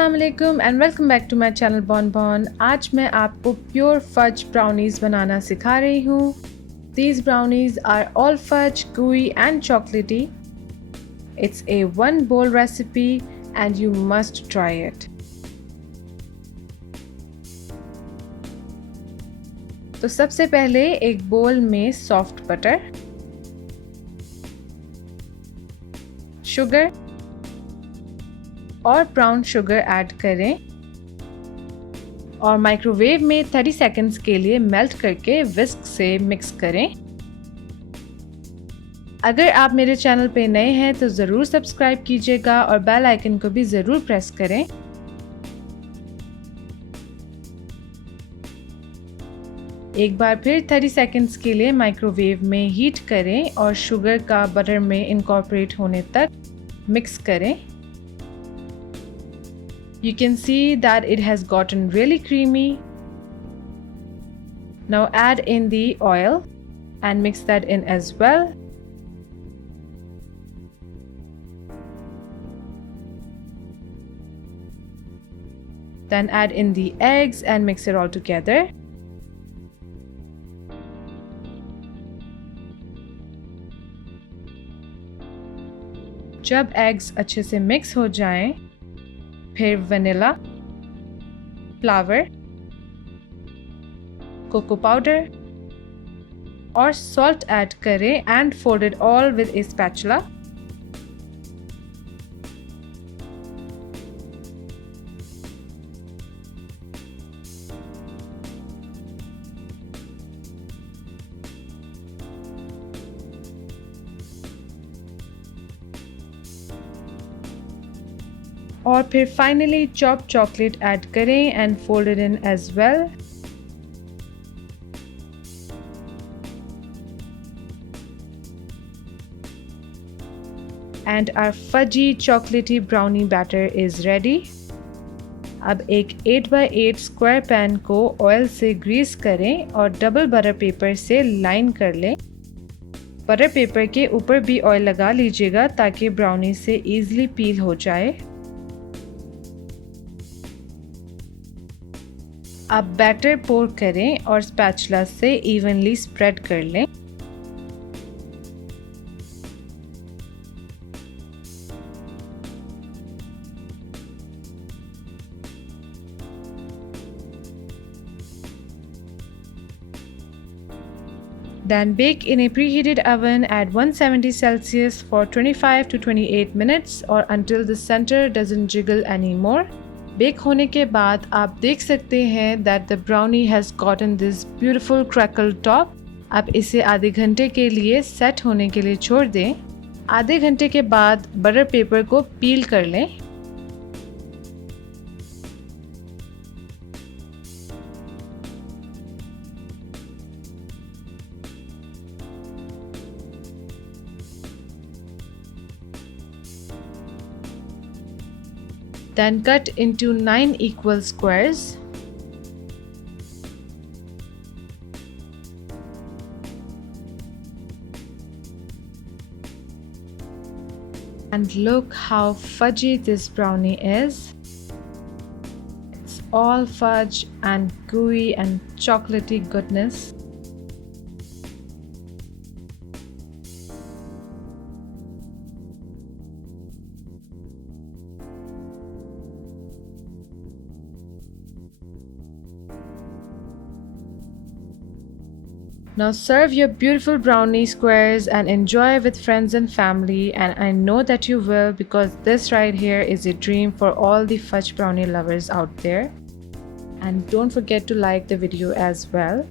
अस्सलाम वालेकुम and welcome back to my channel बॉन। आज मैं आपको प्योर फज ब्राउनीज़ बनाना सिखा रही हूँ। These brownies are all fudge, gooey and chocolatey. It's a one bowl recipe and you must try it. तो सबसे पहले एक बोल में सॉफ्ट बटर, शुगर और ब्राउन शुगर ऐड करें और माइक्रोवेव में 30 सेकंड्स के लिए मेल्ट करके विस्क से मिक्स करें। अगर आप मेरे चैनल पे नए हैं तो ज़रूर सब्सक्राइब कीजिएगा और बेल आइकन को भी ज़रूर प्रेस करें। एक बार फिर 30 सेकंड्स के लिए माइक्रोवेव में हीट करें और शुगर का बटर में इनकॉर्पोरेट होने तक मिक्स करें। You can see that it has gotten really creamy. Now add in the oil and mix that in as well. Then add in the eggs and mix it all together. जब एग्स अच्छे से mix हो जाएं, फिर vanilla, flour, cocoa powder और salt add करें and fold it all with a spatula. और फिर फाइनली चॉप चॉकलेट ऐड करें and fold it in as well. And our fudgy chocolatey brownie batter is ready. अब एक 8x8 square pan को oil से grease करें और डबल बटर पेपर से लाइन कर लें। बटर पेपर के ऊपर भी ऑयल लगा लीजिएगा ताकि ब्राउनी से इजीली पील हो जाए। अब बैटर पोर करें और स्पैचुला से इवनली स्प्रेड कर लें। Then bake in a preheated oven at 170 Celsius for 25 to 28 minutes or until the center doesn't jiggle anymore. Bake होने के बाद आप देख सकते हैं that the brownie has gotten this beautiful crackled top. आप इसे आधे घंटे के लिए सेट होने के लिए छोड़ दें। आधे घंटे के बाद बटर पेपर को पील कर लें। Then cut into 9 equal squares. And look how fudgy this brownie is. It's all fudge and gooey and chocolatey goodness. Now serve your beautiful brownie squares and enjoy with friends and family, and I know that you will because this right here is a dream for all the fudge brownie lovers out there. And don't forget to like the video as well.